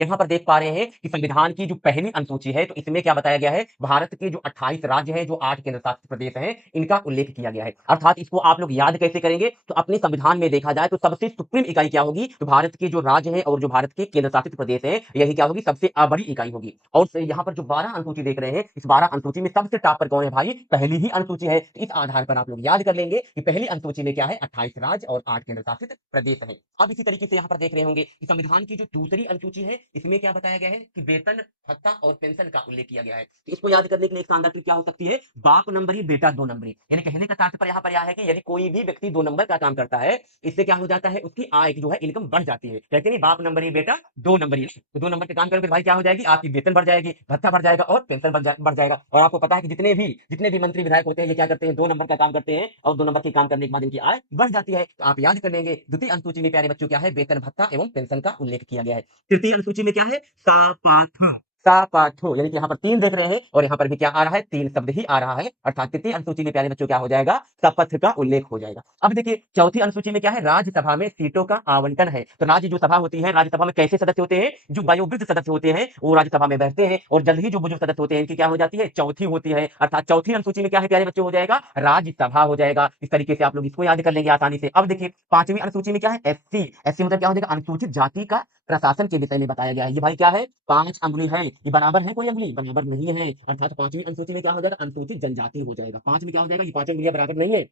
यहाँ पर देख पा रहे हैं कि संविधान की जो पहली अनुसूची है, तो इसमें क्या बताया गया है, भारत के जो 28 राज्य हैं, जो 8 केंद्र शासित प्रदेश हैं, इनका उल्लेख किया गया है। अर्थात इसको आप लोग याद कैसे करेंगे, तो अपने संविधान में देखा जाए तो सबसे सुप्रीम इकाई क्या होगी, तो भारत के जो राज्य हैं और जो भारत के केंद्र शासित प्रदेश हैं, यही क्या होगी, सबसे बड़ी इकाई होगी। और यहाँ पर जो 12 अनुसूची देख रहे हैं, इस 12 अनुसूची में सबसे टॉप पर कौन है भाई, पहली ही अनुसूची है। तो इस आधार पर आप लोग याद कर लेंगे कि पहली अनुसूची में क्या है, 28 राज्य और 8 केंद्र शासित प्रदेश है। अब इसी तरीके से यहाँ पर देख रहे होंगे कि संविधान की जो दूसरी अनुसूची है, इसमें क्या बताया गया है कि वेतन, भत्ता और पेंशन का उल्लेख किया गया है। तो इसको याद करने के लिए एक शानदार ट्रिक क्या हो सकती है, बाप नंबरी बेटा दो नंबरी। यानी कहने का तात्पर्य यहाँ पर यह है कि यदि कोई भी व्यक्ति 2 नंबर का काम करता है, इससे क्या हो जाता है, उसकी आय जो है, इनकम बढ़ जाती है। कहते हैं बाप नंबरी बेटा 2 नंबरी। तो 2 नंबर के काम करोगे भाई, क्या हो जाएगी, आपकी वेतन बढ़ जाएगी, भत्ता बढ़ जाएगा और पेंशन बढ़ जाएगा। और आपको पता है कि जितने भी मंत्री विधायक होते हैं, ये क्या करते हैं, 2 नंबर का काम करते हैं और 2 नंबर के काम करने के बाद इनकी आय बढ़ जाती है। तो आप याद कर लेंगे, द्वितीय अनुसूची में प्यारे बच्चों क्या है, वेतन, भत्ता एवं पेंशन का उल्लेख किया गया है। तृतीय अनुसूची में क्या है, सापाथा। सापाठो, यानी कि यहाँ पर 3 देख रहे हैं और यहाँ पर भी क्या आ रहा है, 3 शब्द ही आ रहा है। अर्थात तृतीय अनुसूची में प्यारे बच्चों क्या हो जाएगा, शपथ का उल्लेख हो जाएगा। अब देखिए चौथी अनुसूची में क्या है, राज्यसभा में सीटों का आवंटन है। तो राज्य जो सभा होती है, राज्यसभा में कैसे सदस्य होते हैं, जो वयोवृद्ध सदस्य होते हैं वो राज्यसभा में बैठते हैं, और जल्द ही जो बुजुर्ग सदस्य होते हैं, इनकी क्या हो जाती है, चौथी होती है। अर्थात चौथी अनुसूची में क्या है प्यारे बच्चों, हो जाएगा राज्यसभा हो जाएगा। इस तरीके से आप लोग इसको याद कर लेंगे आसानी से। अब देखिए पांचवी अनुसूची में क्या है, एससी। एससी मतलब क्या हो जाएगा, अनुसूचित जाति का प्रशासन के विषय में बताया गया है। ये भाई क्या है, 5 अंगुली है, ये बराबर है, कोई अंगुली बराबर नहीं है। अर्थात पांचवी अनुसूची में क्या हो जाएगा, अनुसूचित जनजाति हो जाएगा। 5 में क्या हो जाएगा, ये 5 अंगुलियां बराबर नहीं है।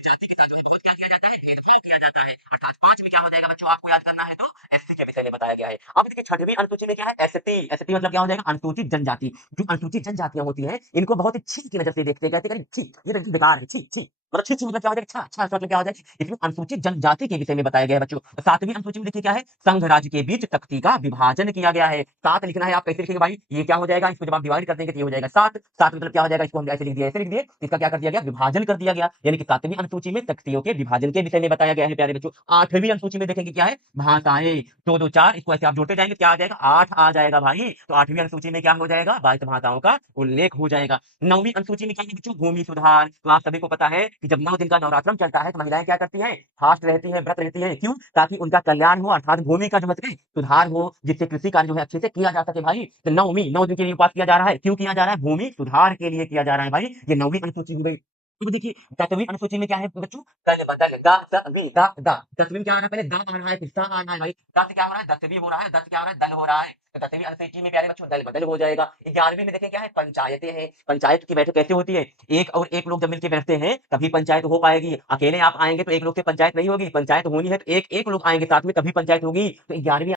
जाति के साथ जो है बहुत क्या किया जाता है, भेदभाव किया जाता है। अर्थात 5 में क्या हो जाएगा बच्चों, आपको याद करना है तो एससी के विषय में बताया गया है। अब देखिए छठवीं अनुसूची में क्या है, एसटी। एसटी मतलब क्या हो जाएगा, अनुसूचित जनजाति। जो अनुसूचित जनजातियां होती हैं, इनको बहुत ही छी की नजर से देखते हैं, कहते हैं छी, ये तो बेकार है, छी छी। मतलब छी छी मतलब क्या हो जाएगा, अच्छा अच्छा अच्छा मतलब क्या हो जाएगा, इसमें अनुसूचित जनजाति के विषय में बताया गया है बच्चों। सातवीं अनुसूची में देखिए क्या है, संघ राज्य के बीच तख्ती का विभाजन किया गया है। 7 लिखना है, आप कैसे लिखेंगे भाई, ये क्या हो जाएगा, इसको जब आप डिवाइड कर देंगे तो ये हो जाएगा 7। 7 मतलब क्या हो जाएगा, इसको हम ऐसे लिख दिया, ऐसे लिख दिए, इसका क्या कर दिया गया, विभाजन कर दिया गया। यानी कि 7वीं अनुसूची में तख्तियों के विभाजन के विषय में बताया गया है प्यारे बच्चों। 8वीं अनुसूची में देखेंगे क्या है, भाषाएं। 2 2 4, इसको ऐसे आप जोड़ते जाएंगे, क्या आ जाएगा, 8 आ जाएगा भाई। तो 8वीं अनुसूची में क्या हो जाएगा, 22 भाषाओं का उल्लेख हो जाएगा। 9वीं अनुसूची में क्या है बच्चों, भूमि सुधार। तो आप सभी को पता है कि जब 9 दिन का नवरात्रम चलता है, तो महिलाएं क्या करती हैं, फास्ट रहती हैं, व्रत रहती हैं, क्यों, ताकि उनका कल्याण हो, अर्थात भूमि का जो है सुधार हो, जिससे कृषि कार्य जो है अच्छे से किया जा सके भाई। तो नवमी 9 दिन के लिए उपवास किया जा रहा है, क्यों किया जा रहा है, भूमि सुधार के लिए किया जा रहा है भाई। ये 9वीं अनुसूची हो गई। अब देखिए 10वीं अनुसूची में क्या है बच्चों, दल बदल दा द वी दा दा। 10वीं में क्या आ रहा है, पहले दा आ रहा है, फिर सा आ रहा है भाई। दस क्या हो रहा है, दसवीं हो रहा है, दस क्या हो रहा है, दल हो रहा है। तो 10वीं अनुसूची में प्यारे बच्चों दल बदल हो जाएगा। 11वीं में देखें क्या है, पंचायतें हैं। पंचायत की बैठक कैसे होती है, एक और एक लोग जब मिलकर बैठते हैं तभी पंचायत हो पाएगी। अकेले आप आएंगे तो एक लोग से पंचायत नहीं होगी, पंचायत होनी है तो एक एक लोग आएंगे साथ में तभी पंचायत होगी। तो 11वीं